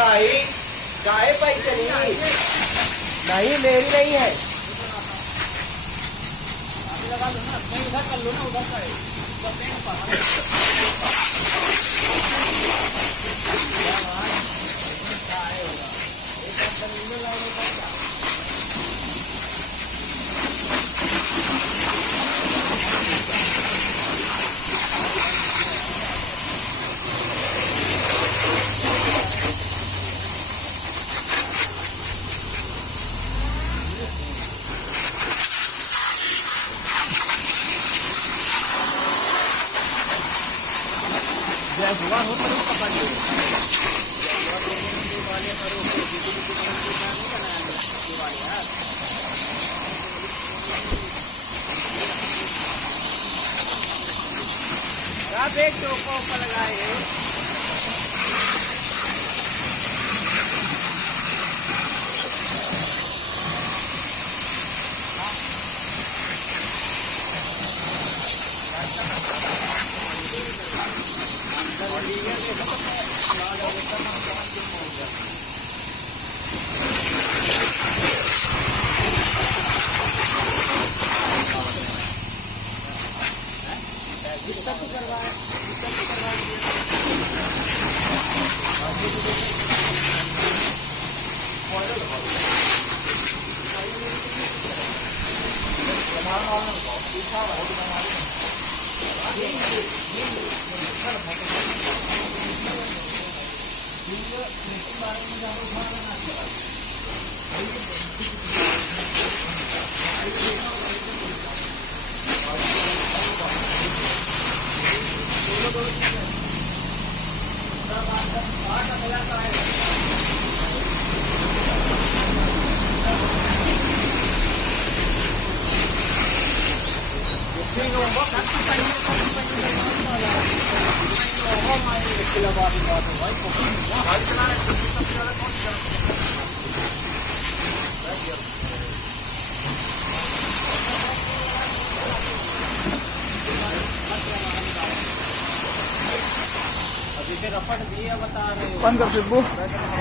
नहीं चाहे पैसे नहीं नहीं मेरी नहीं है। लगा लो ना, मैं इधर कर लो ना, उधर का है हुआ हो तो पकड़ आप एक चौका ऊपर लगाए अभी से रपट दिया बता रहे हो। बंद कर सिब्बू।